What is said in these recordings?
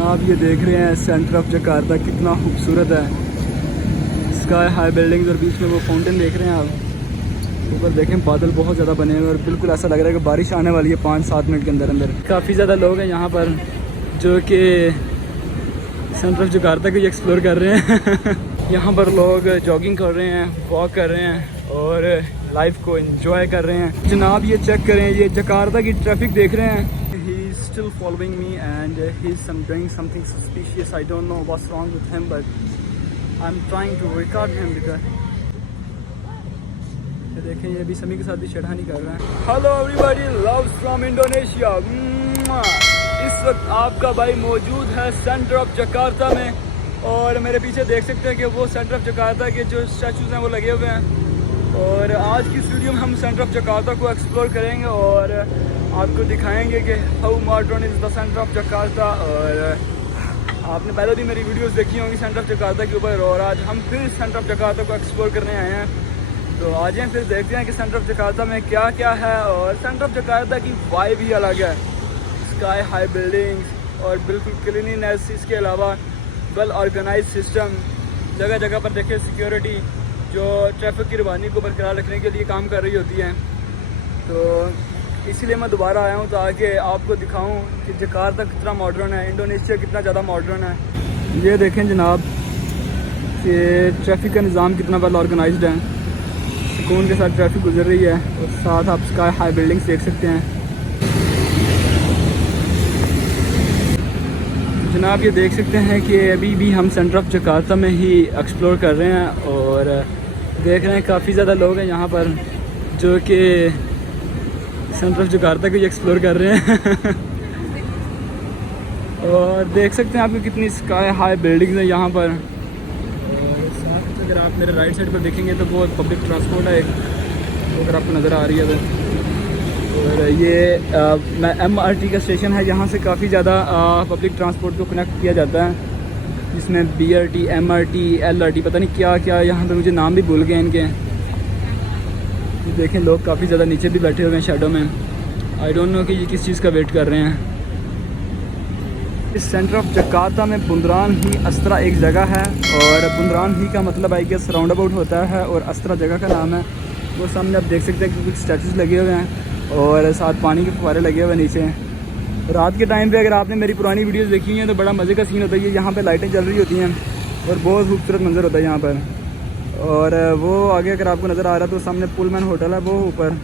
जनाब ये देख रहे हैं सेंटर ऑफ जकार्ता कितना खूबसूरत है। स्काई हाई बिल्डिंग्स और बीच में वो फाउंटेन देख रहे हैं आप। ऊपर देखें बादल बहुत ज़्यादा बने हुए और बिल्कुल ऐसा लग रहा है कि बारिश आने वाली है 5-7 मिनट के अंदर अंदर। काफ़ी ज़्यादा लोग हैं यहाँ पर जो कि सेंटर ऑफ जकार्ता को एक्सप्लोर कर रहे हैं। यहाँ पर लोग जॉगिंग कर रहे हैं, वॉक कर रहे हैं और लाइफ को एंजॉय कर रहे हैं। जनाब ये चेक करें, ये जकार्ता की ट्रैफिक देख रहे हैं। He is still following me and he is doing something suspicious. I don't know what's wrong with him but I am trying to record him because ये देखें ये भी समी के साथ भी छेड़खानी कर रहा है। Hello everybody, loves from Indonesia. इस वक्त आपका भाई मौजूद है सेंटर ऑफ जकार्ता में और मेरे पीछे देख सकते हैं कि वो सेंटर ऑफ जकार्ता के जो स्टैचूज़ हैं वो लगे हुए हैं। और आज की इस वीडियो में हम सेंटर ऑफ जकार्ता को एक्सप्लोर करेंगे और आपको दिखाएंगे कि how modern is the centre of Jakarta. और आपने पहले भी मेरी वीडियोस देखी होंगी सेंटर ऑफ जकार्ता के ऊपर और आज हम फिर सेंटर ऑफ जकार्ता को एक्सप्लोर करने आए हैं। तो आज हम फिर देखते हैं कि सेंटर ऑफ जकार्ता में क्या क्या है। और सेंटर ऑफ जकार्ता की वाइब ही अलग है। स्काई हाई बिल्डिंग्स और बिल्कुल क्लीनिनेस, इसके अलावा वेल ऑर्गेनाइज सिस्टम। जगह जगह पर देखिए सिक्योरिटी जो ट्रैफिक की रवानी को बरकरार रखने के लिए काम कर रही होती है। तो इसीलिए मैं दोबारा आया हूँ ताकि आपको दिखाऊं कि जकार्ता कितना मॉडर्न है, इंडोनेशिया कितना ज़्यादा मॉडर्न है। ये देखें जनाब कि ट्रैफिक का निज़ाम कितना वेल ऑर्गेनाइज्ड है। सुकून के साथ ट्रैफिक गुजर रही है और साथ आप स्काई हाई बिल्डिंग्स देख सकते हैं। जनाब ये देख सकते हैं कि अभी भी हम सेंटर ऑफ जकार्ता में ही एक्सप्लोर कर रहे हैं और देख रहे हैं काफ़ी ज़्यादा लोग हैं यहाँ पर जो कि सेंटर ऑफ जकार्ता को एक्सप्लोर कर रहे हैं। और देख सकते हैं आपको कितनी स्काई हाई बिल्डिंग्स हैं यहाँ पर। और साथ अगर आप मेरे राइट साइड पर देखेंगे तो वो पब्लिक ट्रांसपोर्ट है एक, तो अगर आपको नज़र आ रही है तो। और ये MRT का स्टेशन है, यहाँ से काफ़ी ज़्यादा पब्लिक ट्रांसपोर्ट को कनेक्ट किया जाता है जिसमें BRT, MRT, LRT पता नहीं क्या क्या यहाँ पे मुझे नाम भी भूल गए इनके। ये देखें लोग काफ़ी ज़्यादा नीचे भी बैठे हुए हैं शैडो में। आई डोंट नो कि ये किस चीज़ का वेट कर रहे हैं। इस सेंटर ऑफ जकार्ता में बुंदरान ही अस्त्रा एक जगह है और बुंदरान ही का मतलब है कि सराउंड अबाउट होता है और अस्त्रा जगह का नाम है। वो सामने आप देख सकते हैं कि कुछ स्टैचूज़ लगे हुए हैं और साथ पानी के फुव्वारे लगे हुए नीचे। रात के टाइम पे अगर आपने मेरी पुरानी वीडियोस देखी हैं तो बड़ा मज़े का सीन होता है। यहाँ पे लाइटें जल रही होती हैं और बहुत खूबसूरत मंजर होता है यहाँ पर। और वो आगे अगर आपको नज़र आ रहा है तो सामने पुलमैन होटल है वो ऊपर,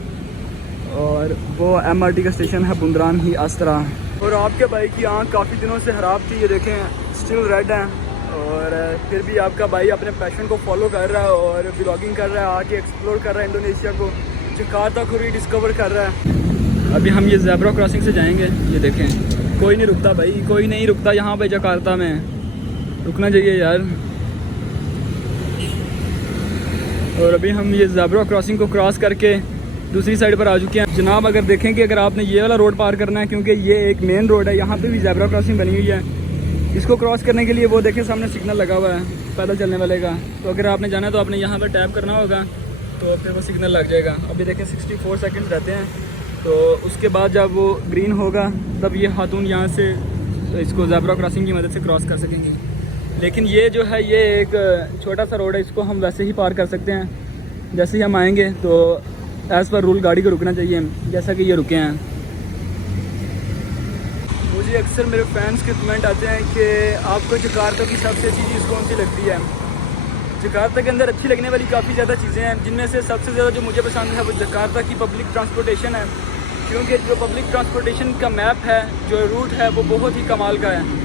और वो MRT का स्टेशन है बुंदरान ही अस्त्रा। और आपके भाई की आँख काफ़ी दिनों से ख़राब थी, ये देखें स्टिल रेड है। और फिर भी आपका भाई अपने पैशन को फॉलो कर रहा है और ब्लॉगिंग कर रहा है, आके एक्सप्लोर कर रहा है इंडोनेशिया को, जकार्ता को रीडिस्कवर कर रहा है। अभी हम ये ज़ेब्रा क्रॉसिंग से जाएंगे। ये देखें कोई नहीं रुकता भाई, कोई नहीं रुकता यहाँ पे जकार्ता में, रुकना चाहिए यार। और अभी हम ये ज़ेब्रा क्रॉसिंग को क्रॉस करके दूसरी साइड पर आ चुके हैं। जनाब अगर देखें कि अगर आपने ये वाला रोड पार करना है, क्योंकि ये एक मेन रोड है, यहाँ पे भी ज़ेब्रा क्रॉसिंग बनी हुई है। इसको क्रॉस करने के लिए वो देखें सामने सिग्नल लगा हुआ है पैदल चलने वाले का। तो अगर आपने जाना है तो आपने यहाँ पर टैप करना होगा तो फिर वो सिग्नल लग जाएगा। अभी देखें 64 सेकंड्स रहते हैं, तो उसके बाद जब वो ग्रीन होगा तब ये खातून यहाँ से इसको ज़ेब्रा क्रॉसिंग की मदद से क्रॉस कर सकेंगी। लेकिन ये जो है ये एक छोटा सा रोड है, इसको हम वैसे ही पार कर सकते हैं। जैसे ही हम आएंगे तो एज़ पर रूल गाड़ी को रुकना चाहिए, जैसा कि ये रुके हैं। मुझे अक्सर मेरे फैंस के कमेंट आते हैं कि आपको जकार्ता की सबसे अच्छी चीज़ कौन सी लगती है। जकार्ता के अंदर अच्छी लगने वाली काफ़ी ज़्यादा चीज़ें हैं, जिनमें से सबसे ज़्यादा जो मुझे पसंद है वो जकार्ता की पब्लिक ट्रांसपोर्टेशन है। क्योंकि जो पब्लिक ट्रांसपोर्टेशन का मैप है, जो रूट है, वो बहुत ही कमाल का है।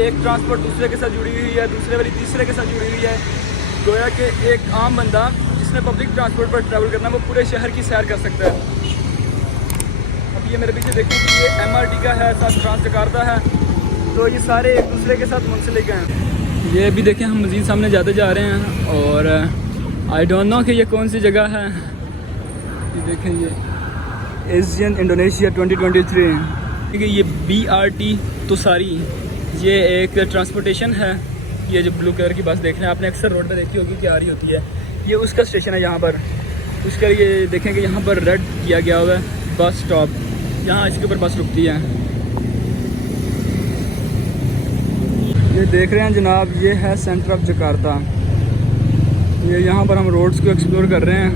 एक ट्रांसपोर्ट दूसरे के साथ जुड़ी हुई है, दूसरे वाली तीसरे के साथ जुड़ी हुई है। गोया कि एक आम बंदा जिसने पब्लिक ट्रांसपोर्ट पर ट्रैवल करना है वो पूरे शहर की सैर कर सकता है। अब ये मेरे पीछे देखें कि ये MRT का है, साथ ट्रांस जकार्ता है, तो ये सारे एक दूसरे के साथ मुंसलिक हैं। ये अभी देखें हम मज़ीद सामने जाते जा रहे हैं और आई डोंट नो कि ये कौन सी जगह है। ये देखें ये एशियन इंडोनेशिया 2023, ठीक है। ये BRT तुसारी, ये एक ट्रांसपोर्टेशन है। ये जो ब्लू कलर की बस देख रहे हैं आपने अक्सर रोड पे देखी होगी कि आ रही होती है, ये उसका स्टेशन है यहाँ पर। उसका ये देखें कि यहाँ पर रेड किया गया हुआ है बस स्टॉप, यहाँ इसके ऊपर बस रुकती है। ये देख रहे हैं जनाब, ये है सेंटर ऑफ जकार्ता। ये यहाँ पर हम रोड्स को एक्सप्लोर कर रहे हैं।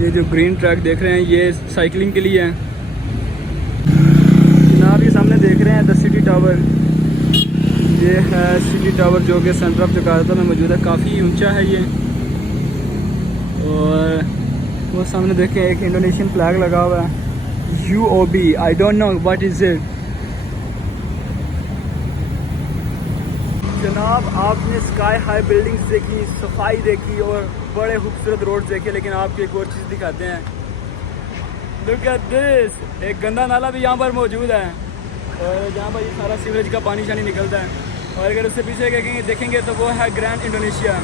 ये जो ग्रीन ट्रैक देख रहे हैं ये साइकिलिंग के लिए है। जनाब ये सामने देख रहे हैं द सिटी टावर। ये है सिटी टावर जो कि सेंटर ऑफ जकार्ता में मौजूद है। काफ़ी ऊंचा है ये। और वो सामने देखें एक इंडोनेशियन फ्लैग लगा हुआ है, UOB। I don't know what is it. जनाब आपने स्काई हाई बिल्डिंग्स देखी, सफाई देखी और बड़े खूबसूरत रोड देखे, लेकिन आपको एक और चीज़ दिखाते हैं। लुक एट दिस, एक गंदा नाला भी यहाँ पर मौजूद है और जहाँ पर ये सारा सीवरेज का पानी शानी निकलता है। और अगर उससे पीछे देखेंगे तो वो है ग्रैंड इंडोनेशिया।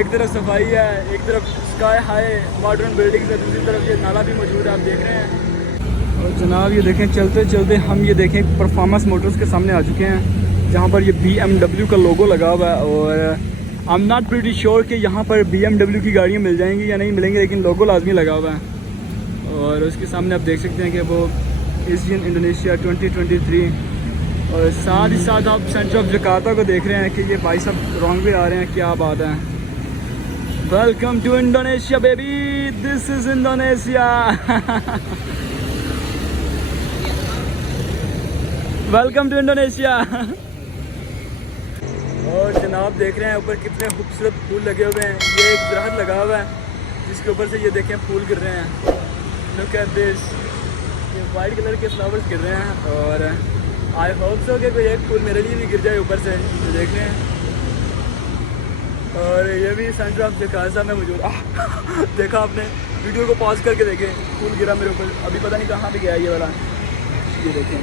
एक तरफ सफाई है, एक तरफ स्काई हाई मॉडर्न बिल्डिंग्स है, दूसरी तरफ ये नाला भी मौजूद है, आप देख रहे हैं। और जनाब ये देखें, चलते चलते हम ये देखें परफॉर्मेंस मोटर्स के सामने आ चुके हैं, जहाँ पर ये BMW का लोगो लगा हुआ है। और I am not pretty sure कि यहाँ पर BMW की गाड़ियाँ मिल जाएंगी या नहीं मिलेंगी, लेकिन लोगो लाजमी लगा हुआ है। और उसके सामने आप देख सकते हैं कि वो एशियन इंडोनेशिया 2023। और साथ ही साथ आप सेंटर ऑफ जकार्ता को देख रहे हैं कि ये भाई सब रॉन्ग वे आ रहे हैं। क्या बात है। Welcome to Indonesia baby, this is Indonesia. Welcome to Indonesia. और जनाब देख रहे हैं ऊपर कितने खूबसूरत फूल लगे हुए हैं। ये एक दरख्त लगा हुआ है जिसके ऊपर से ये देखें फूल गिर रहे हैं। लुक एट दिस, ये वाइट कलर के फ्लावर्स गिर रहे हैं। और आई होप सो कि कोई एक फूल मेरे लिए भी गिर जाए ऊपर से। ये देख रहे हैं। और ये भी सेंटर ऑफ जकार्ता में मौजूद। देखा आपने, वीडियो को पॉज करके देखें, फूल गिरा मेरे ऊपर। अभी पता नहीं कहाँ पे गया ये वाला। ये देखें,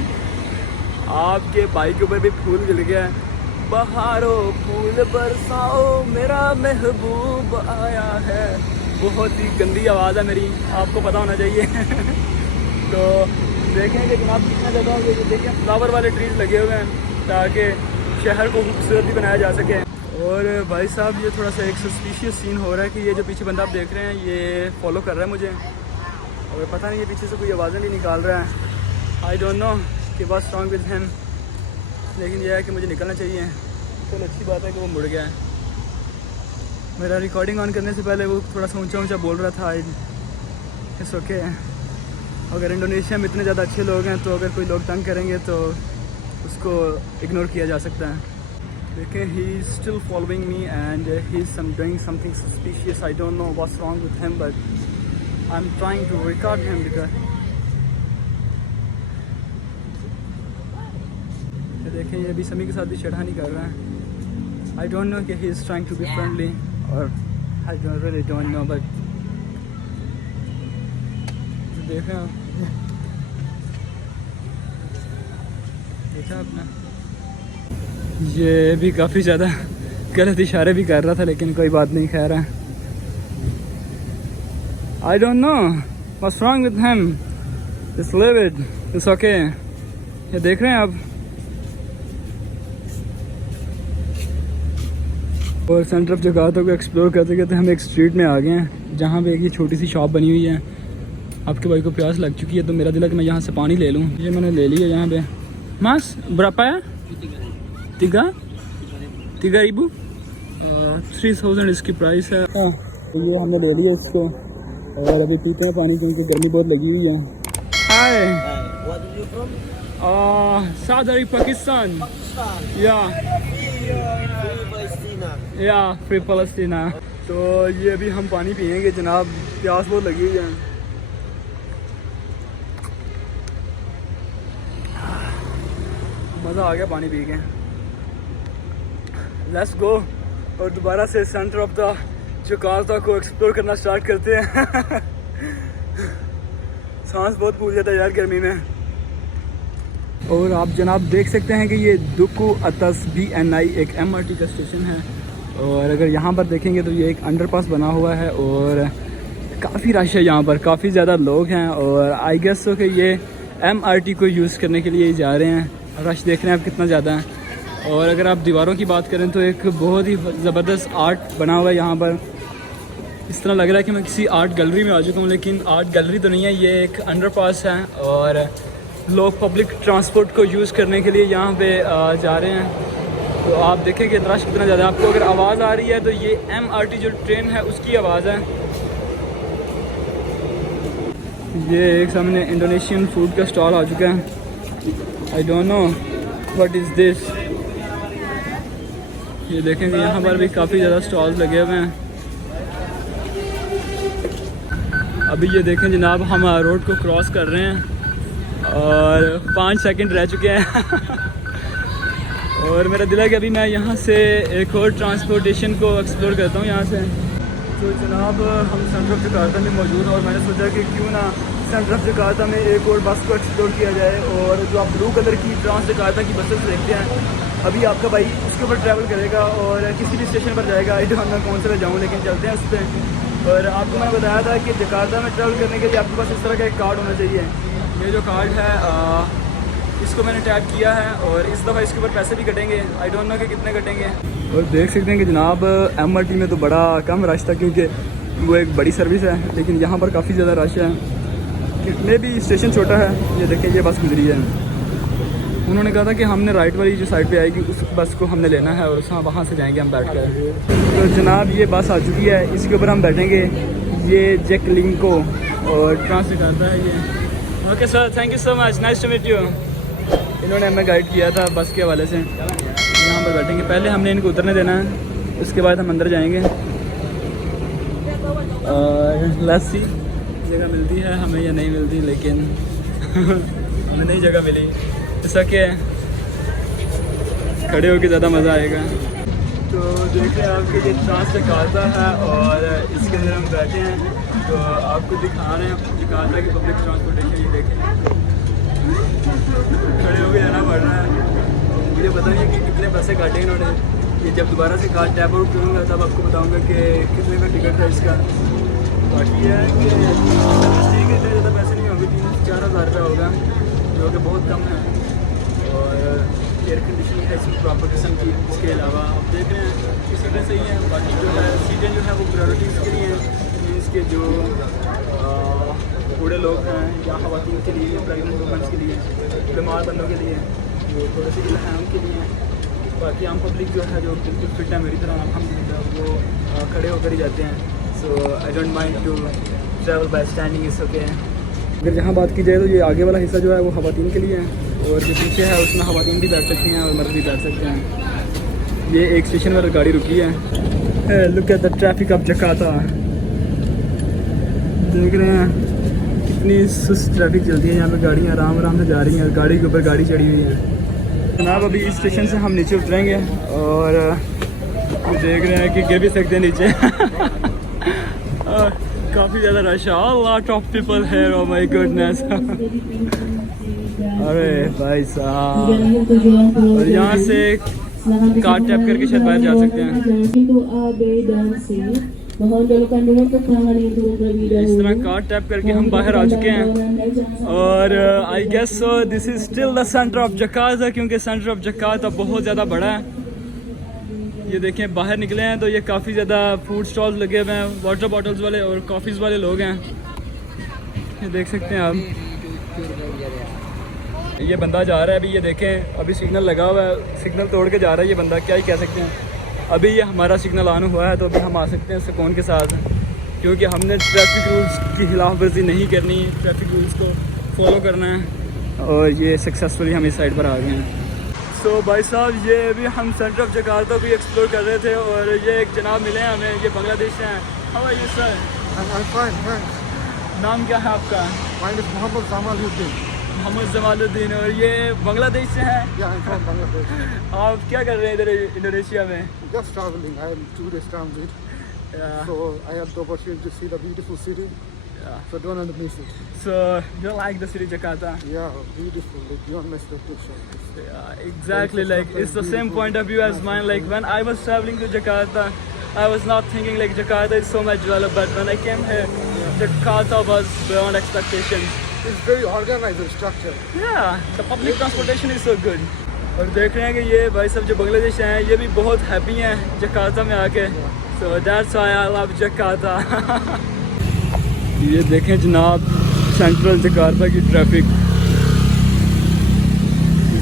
आपके बाइक के ऊपर भी फूल गिर गया है। बहारो फूल बरसाओ, मेरा महबूब आया है। बहुत ही गंदी आवाज़ है मेरी, आपको पता होना चाहिए। तो देखेंगे जनाब कितना ज़्यादा देखें फ्लावर वाले ट्रीज लगे हुए हैं ताकि शहर को खूबसूरत भी बनाया जा सके। और भाई साहब ये थोड़ा सा एक सस्पिशियस सीन हो रहा है कि ये जो पीछे बंदा आप देख रहे हैं ये फॉलो कर रहा है मुझे। और पता नहीं ये पीछे से कोई आवाज़ें नहीं निकाल रहा है। आई डोंट नो कि व्हाट्स रॉन्ग विद हिम, लेकिन यह है कि मुझे निकलना चाहिए। तो अच्छी बात है कि वो मुड़ गया है। मेरा रिकॉर्डिंग ऑन करने से पहले वो थोड़ा सा ऊंचा ऊंचा बोल रहा था। It's okay. अगर इंडोनेशिया में इतने ज़्यादा अच्छे लोग हैं तो अगर कोई लोग तंग करेंगे तो उसको इग्नोर किया जा सकता है। देखें, he is still following me and he is doing something suspicious. I don't know what's wrong with him but I am trying to record him because देखें ये भी समी के साथ भी छेड़खानी कर रहा है। आई डोंट नो कि he is trying to be friendly और I really don't know but देखें आप, देखा आपने, ये भी काफ़ी ज़्यादा गलत इशारे भी कर रहा था, लेकिन कोई बात नहीं, खैर है। आई don't know what's wrong with him, just live it, it's okay. ये देख रहे हैं आप। और सेंटर ऑफ जकार्ता को एक्सप्लोर करते करते हम एक स्ट्रीट में आ गए हैं जहाँ पे एक ये छोटी सी शॉप बनी हुई है। आपके भाई को प्यास लग चुकी है तो मेरा दिल है कि मैं यहाँ से पानी ले लूँ। ये मैंने ले लिया यहाँ पे। मास berapa ya? 3,000 3000 इसकी प्राइस है। हाँ, तो ये हमने ले लिया इसको और अभी पीते हैं पानी क्योंकि गर्मी बहुत लगी हुई है। Hi, What are you from? Saudi Pakistan. या फ्री फलस्तीना। तो ये अभी हम पानी पियेंगे जनाब, प्यास बहुत लगी हुई है। मज़ा आ गया पानी पी के। लेट्स गो और दोबारा से सेंटर ऑफ द जकार्ता को एक्सप्लोर करना स्टार्ट करते हैं। सांस बहुत फूल जाता है यार गर्मी में। और आप जनाब देख सकते हैं कि ये दुकू अतस BNI एक MRT का स्टेशन है। और अगर यहाँ पर देखेंगे तो ये एक अंडरपास बना हुआ है और काफ़ी रश है यहाँ पर, काफ़ी ज़्यादा लोग हैं। और आई गेस सो कि ये MRT को यूज़ करने के लिए जा रहे हैं। रश देख रहे हैं आप कितना ज़्यादा है। और अगर आप दीवारों की बात करें तो एक बहुत ही ज़बरदस्त आर्ट बना हुआ है यहाँ पर। इस तरह लग रहा है कि मैं किसी आर्ट गैलरी में आ चुका हूँ, लेकिन आर्ट गैलरी तो नहीं है, ये एक अंडरपास है। और लोग पब्लिक ट्रांसपोर्ट को यूज़ करने के लिए यहाँ पे जा रहे हैं। तो आप देखें कि रश कितना ज़्यादा है। आपको अगर आवाज़ आ रही है तो ये MRT जो ट्रेन है उसकी आवाज़ है। ये एक सामने इंडोनेशियन फूड का स्टॉल आ चुका है। आई don't know what is this. ये देखें कि यहाँ पर भी काफ़ी ज़्यादा स्टॉल्स लगे हुए हैं। अभी ये देखें जनाब, हम रोड को क्रॉस कर रहे हैं और 5 सेकंड रह चुके हैं और मेरा दिल है कि अभी मैं यहाँ से एक और ट्रांसपोर्टेशन को एक्सप्लोर करता हूँ यहाँ से। तो जनाब हम सेंटर ऑफ जकार्ता में मौजूद हैं और मैंने सोचा कि क्यों ना सेंटर ऑफ जकार्ता में एक और बस को एक्सप्लोर किया जाए। और जो आप ब्लू कलर की ट्रांस जकार्ता की बसेस देखते हैं, अभी आपका भाई उसके ऊपर ट्रैवल करेगा और किसी भी स्टेशन पर जाएगा। आई डोंट नो कौन से पे जाऊँ, लेकिन चलते हैं उस पर। और आपको मैंने बताया था कि जकार्ता में ट्रैवल करने के लिए आपके पास इस तरह का एक कार्ड होना चाहिए। ये जो कार्ड है इसको मैंने टैप किया है और इस दफ़ा इसके ऊपर पैसे भी कटेंगे। आई डोंट नो कि कितने कटेंगे। और देख सकते हैं कि जनाब MRT में तो बड़ा कम रश था क्योंकि वो एक बड़ी सर्विस है, लेकिन यहाँ पर काफ़ी ज़्यादा रश है। कितने भी स्टेशन छोटा है। ये देखें ये बस गुजरी है। उन्होंने कहा था कि हमने राइट वाली जो साइड पे आएगी उस बस को हमने लेना है और वहाँ से जाएंगे हम बैठ कर। तो जनाब ये बस आ चुकी है, इसके ऊपर हम बैठेंगे। ये जैकलिंको और ट्रांसलेट आता है ये। Okay sir, thank you so much, nice to meet you. इन्होंने हमें गाइड किया था बस के हवाले से। यहाँ पर बैठेंगे, पहले हमने इनको उतरने देना है, उसके बाद हम अंदर जाएंगे। और लस्सी जगह मिलती है हमें या नहीं मिलती, लेकिन हमें नई जगह मिली। ऐसा क्या है, खड़े होकर ज़्यादा मज़ा आएगा। तो देख रहे हैं आपके ये ट्रांस जकार्ता है और इसके अंदर हम बैठे हैं। तो आपको दिखा रहे हैं जकार्ता की पब्लिक ट्रांसपोर्टेशन। ये देखें खड़े होकर जाना पड़ रहा है। मुझे पता नहीं कि कितने पैसे काटे इन्होंने। ये जब दोबारा से कार्ड टैप आउट करूँगा तब आपको बताऊँगा कि कितने का टिकट है इसका। बाकी है कि ठीक है, इतने ज़्यादा पैसे नहीं होंगे, 3-4 हज़ार रुपये होगा, जो कि बहुत कम है। और एयर कंडीशनिंग है इसकी प्रॉपर किस्म की। इसके अलावा आप देख रहे हैं कि सीटें सही हैं। बाकी जो है सीटें जो है वो प्रायोरिटीज़ के लिए हैं, मीन्स के जो बूढ़े लोग हैं या ख़वातीन के लिए, प्रेगनेंट वुमेंस के लिए, बीमार बंदों के लिए, वो थोड़े से इल्म है उनके लिए। बाकी आम पब्लिक जो है जो बिल्कुल फिट है मेरी तरह, हम वो खड़े होकर ही जाते हैं। So I don't mind to travel by standing, is okay. अगर जहाँ बात की जाए तो ये आगे वाला हिस्सा जो है वो ख़वातीन के लिए है और जो पीछे है उसमें ख़वातीन भी बैठ सकती हैं और मर्द भी बैठ सकते हैं। ये एक स्टेशन पर गाड़ी रुकी है। Look at the traffic of Jakarta. देख रहे हैं कितनी सुस्त ट्रैफिक चलती है यहाँ पे। गाड़ियाँ आराम आराम से जा रही हैं और गाड़ी के ऊपर गाड़ी चढ़ी हुई है। जनाब अभी इस स्टेशन से हम नीचे उतरेंगे और देख रहे हैं कि गिर भी सकते हैं नीचे। काफ़ी ज़्यादा रश है, लॉट ऑफ पीपल है। Oh my goodness. अरे भाई साहब, और यहाँ से कार्ड टैप करके शायद बाहर जा सकते हैं। इस तरह कार्ड टैप करके हम बाहर आ चुके हैं और I guess so this is still the centre of Jakarta, क्योंकि सेंटर ऑफ जकार्ता बहुत ज़्यादा बड़ा है। ये देखें बाहर निकले हैं तो ये काफ़ी ज़्यादा फूड स्टॉल्स लगे हुए हैं, वाटर बॉटल्स वाले और कॉफ़ीज़ वाले लोग हैं। ये देख सकते हैं आप। ये बंदा जा रहा है अभी, ये देखें अभी सिग्नल लगा हुआ है, सिग्नल तोड़ के जा रहा है ये बंदा। क्या ही कह सकते हैं। अभी ये हमारा सिग्नल ऑन हुआ है तो अभी हम आ सकते हैं सुकून के साथ, क्योंकि हमने ट्रैफिक रूल्स की खिलाफ वर्जी नहीं करनी, ट्रैफिक रूल्स को फॉलो करना है। और ये सक्सेसफुली हम इस साइड पर आ गए हैं। सो भाई साहब ये अभी हम सेंटर ऑफ जकार्ता भी एक्सप्लोर कर रहे थे और ये एक जनाब मिले हैं हमें, ये बांग्लादेश से हैं। How are you sir? नाम क्या है आपका? मोहम्मद जमालुद्दीन। मोहम्मद जमालुद्दीन। और ये बांग्लादेश से हैं? आप क्या कर रहे हैं इधर इंडोनेशिया में? Just traveling. I am tourist transit. So I had the opportunity to see the beautiful city. So don't miss it. So you like the city Jakarta? Yeah, beautiful. Like beyond my expectations. Yeah, exactly. Like it's the same point of view as mine. Like when I was traveling to Jakarta, I was not thinking like Jakarta is so much developed, but when I came here, Jakarta was beyond expectations. It's very organized and structured. Yeah, the public transportation is so good. और देख रहे हैं कि ये भाई सब जो बांग्लादेश से हैं ये भी बहुत हैप्पी हैं जकार्ता में आके। So that's why I love Jakarta. ये देखें जनाब सेंट्रल जकार्ता की ट्रैफिक।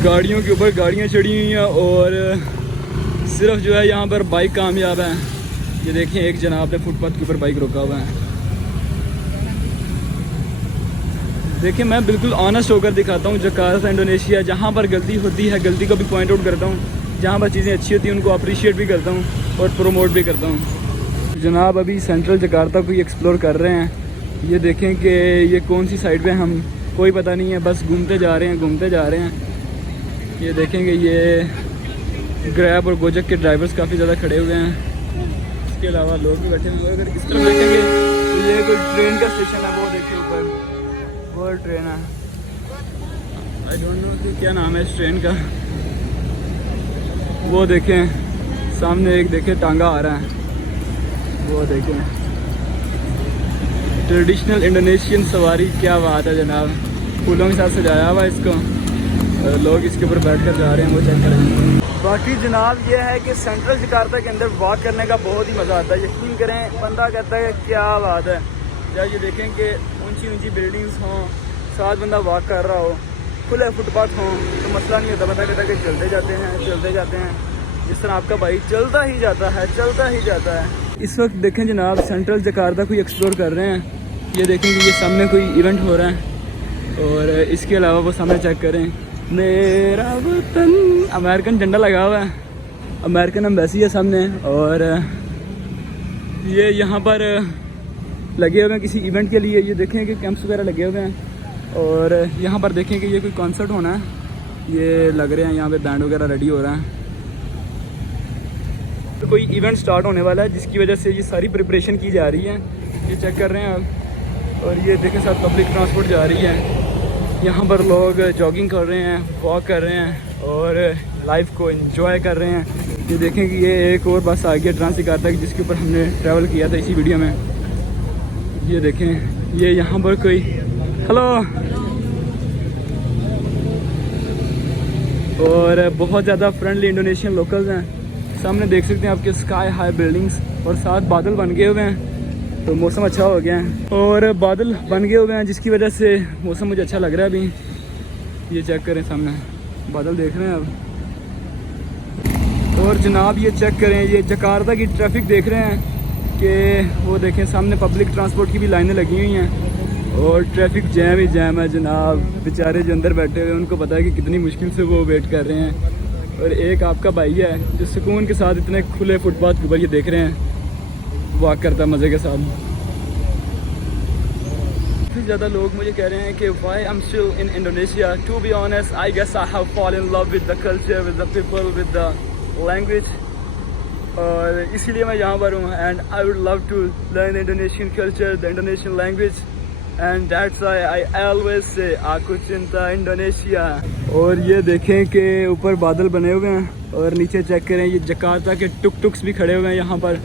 गाड़ियों के ऊपर गाड़ियाँ चढ़ी हुई हैं और सिर्फ जो है यहाँ पर बाइक कामयाब है। ये देखें एक जनाब ने फुटपाथ के ऊपर बाइक रोका हुआ है। देखिए मैं बिल्कुल ऑनेस्ट होकर दिखाता हूँ जकार्ता इंडोनेशिया। जहाँ पर गलती होती है गलती को भी पॉइंट आउट करता हूँ, जहाँ पर चीज़ें अच्छी होती हैं उनको अप्रिशिएट भी करता हूँ और प्रमोट भी करता हूँ। जनाब अभी सेंट्रल जकार्ता को ही एक्सप्लोर कर रहे हैं। ये देखें कि ये कौन सी साइड पे हम कोई पता नहीं है, बस घूमते जा रहे हैं घूमते जा रहे हैं। ये देखेंगे ये ग्रैब और गोजक के ड्राइवर्स काफ़ी ज़्यादा खड़े हुए हैं। इसके अलावा लोग भी बैठे हुए हैं। अगर इस तरफ देखेंगे तो ये कोई ट्रेन का स्टेशन है, वो देखिए ऊपर वो ट्रेन है। आई डोंट नो कि क्या नाम है इस ट्रेन का। वो देखें सामने एक देखें टांगा आ रहा है, वो देखें ट्रेडिशनल इंडोनेशियन सवारी। क्या बात है जनाब, फूलों के साथ सजाया हुआ इसको और लोग इसके ऊपर बैठकर जा रहे हैं, वो चेक करें। बाकी जनाब ये है कि सेंट्रल जकार्ता के अंदर वॉक करने का बहुत ही मज़ा आता है। यकीन करें बंदा कहता है क्या बात है। जब ये देखें कि ऊंची ऊंची बिल्डिंग्स हों, साथ बंदा वॉक कर रहा हो, खुले फुटपाथ हों तो मसला नहीं होता। बंदा कहता है कि चलते जाते हैं। जिस तरह आपका बाइक चलता ही जाता है। इस वक्त देखें जनाब सेंट्रल जकार्ता को एक्सप्लोर कर रहे हैं। ये देखें कि ये सामने कोई इवेंट हो रहा है और इसके अलावा वो सामने चेक करें मेरा वतन, अमेरिकन झंडा लगा हुआ है, अमेरिकन एम्बेसी है सामने। और ये यहाँ पर लगे हुए हैं किसी इवेंट के लिए। ये देखें कि कैंप्स वगैरह लगे हुए हैं और यहाँ पर देखें कि ये कोई कॉन्सर्ट होना है। ये लग रहे हैं यहाँ पे बैंड वगैरह रेडी हो रहा है, तो कोई इवेंट स्टार्ट होने वाला है जिसकी वजह से ये सारी प्रिपरेशन की जा रही है। ये चेक कर रहे हैं आप। और ये देखें साथ पब्लिक ट्रांसपोर्ट जा रही है। यहाँ पर लोग जॉगिंग कर रहे हैं, वॉक कर रहे हैं और लाइफ को एंजॉय कर रहे हैं। ये देखें कि ये एक और बस आ गया ट्रांस जकार्ता की जिसके ऊपर हमने ट्रैवल किया था इसी वीडियो में। ये देखें ये यहाँ पर कोई हेलो और बहुत ज़्यादा फ्रेंडली इंडोनेशियन लोकल्स हैं। सामने देख सकते हैं आपके स्काई हाई बिल्डिंग्स और साथ बादल बन गए हुए हैं, तो मौसम अच्छा हो गया है। और बादल बन गए हुए हैं जिसकी वजह से मौसम मुझे अच्छा लग रहा है अभी। ये चेक करें सामने बादल देख रहे हैं अब। और जनाब ये चेक करें ये जकार्ता की ट्रैफिक देख रहे हैं कि वो देखें सामने पब्लिक ट्रांसपोर्ट की भी लाइनें लगी हुई हैं और ट्रैफिक जैम ही जैम है जनाब। बेचारे जो अंदर बैठे हुए हैं उनको पता है कि कितनी मुश्किल से वो वेट कर रहे हैं। और एक आपका भाई है जो सुकून के साथ इतने खुले फुटपाथ के ऊपर ये देख रहे हैं, वॉक करता है मज़े के साथ। काफ़ी ज़्यादा लोग मुझे कह रहे हैं कि why I am still in Indonesia. To be honest I guess I have fall in love with the culture, with the people, with the language, और इसीलिए मैं यहाँ पर हूँ। And I would love to learn Indonesian culture, the Indonesian language, and that's why I always say आकू चिंता Indonesia. और ये देखें कि ऊपर बादल बने हुए हैं और नीचे चेक करें ये जकार्ता के टुक टुक्स भी खड़े हुए हैं यहाँ पर।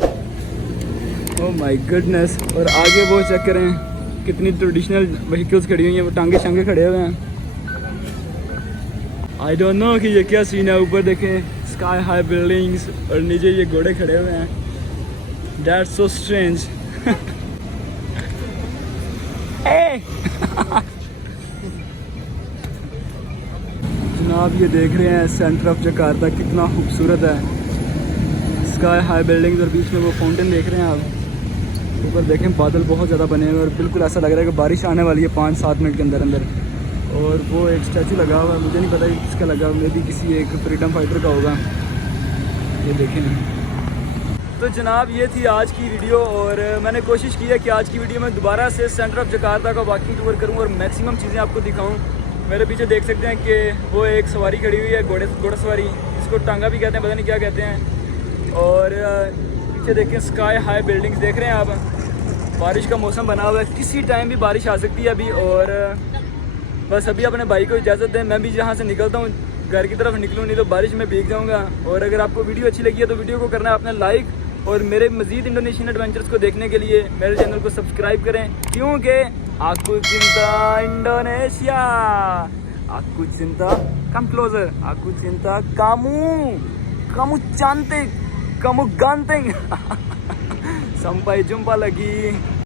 Oh my goodness. और आगे वो चेक करें कितनी ट्रेडिशनल व्हीकल्स खड़ी हुई हैं, वो टांगे शांगे खड़े हुए हैं। आई डोंट नो कि ये क्या सीन है। ऊपर देखें स्काई हाई बिल्डिंग्स और नीचे ये घोड़े खड़े हुए हैं। That's so strange. जनाब ये देख रहे हैं सेंटर ऑफ जकार्ता कितना खूबसूरत है। स्काई हाई बिल्डिंग्स और बीच में वो फाउंटेन देख रहे हैं आप। ऊपर देखें बादल बहुत ज़्यादा बने हुए और बिल्कुल ऐसा लग रहा है कि बारिश आने वाली है 5-7 मिनट के अंदर अंदर। और वो एक स्टैचू लगा हुआ है, मुझे नहीं पता कि किसका लगा हुआ, मे भी किसी एक फ्रीडम फाइटर का होगा। ये देखें। तो जनाब ये थी आज की वीडियो और मैंने कोशिश की है कि आज की वीडियो में दोबारा से सेंटर ऑफ जकार्ता का वॉकिंग टूर करूं और मैक्सिमम चीज़ें आपको दिखाऊं। मेरे पीछे देख सकते हैं कि वो एक सवारी खड़ी हुई है, घोड़सवारी, इसको टांगा भी कहते हैं, पता नहीं क्या कहते हैं। और पीछे देखें स्काई हाई बिल्डिंग्स देख रहे हैं आप। बारिश का मौसम बना हुआ है, किसी टाइम भी बारिश आ सकती है अभी। और बस अभी अपने भाई को इजाज़त दें, मैं भी यहाँ से निकलता हूँ, घर की तरफ निकलूँ, नहीं तो बारिश में भीग जाऊँगा। और अगर आपको वीडियो अच्छी लगी है तो वीडियो को करना है आपने लाइक, और मेरे मज़ीद इंडोनेशियन एडवेंचर्स को देखने के लिए मेरे चैनल को सब्सक्राइब करें, क्योंकि आकू चिंता इंडोनेशिया, आकू चिंता कम क्लोजर, आकू चिंता kamu cantik, kamu ganteng. Sampai jumpa lagi.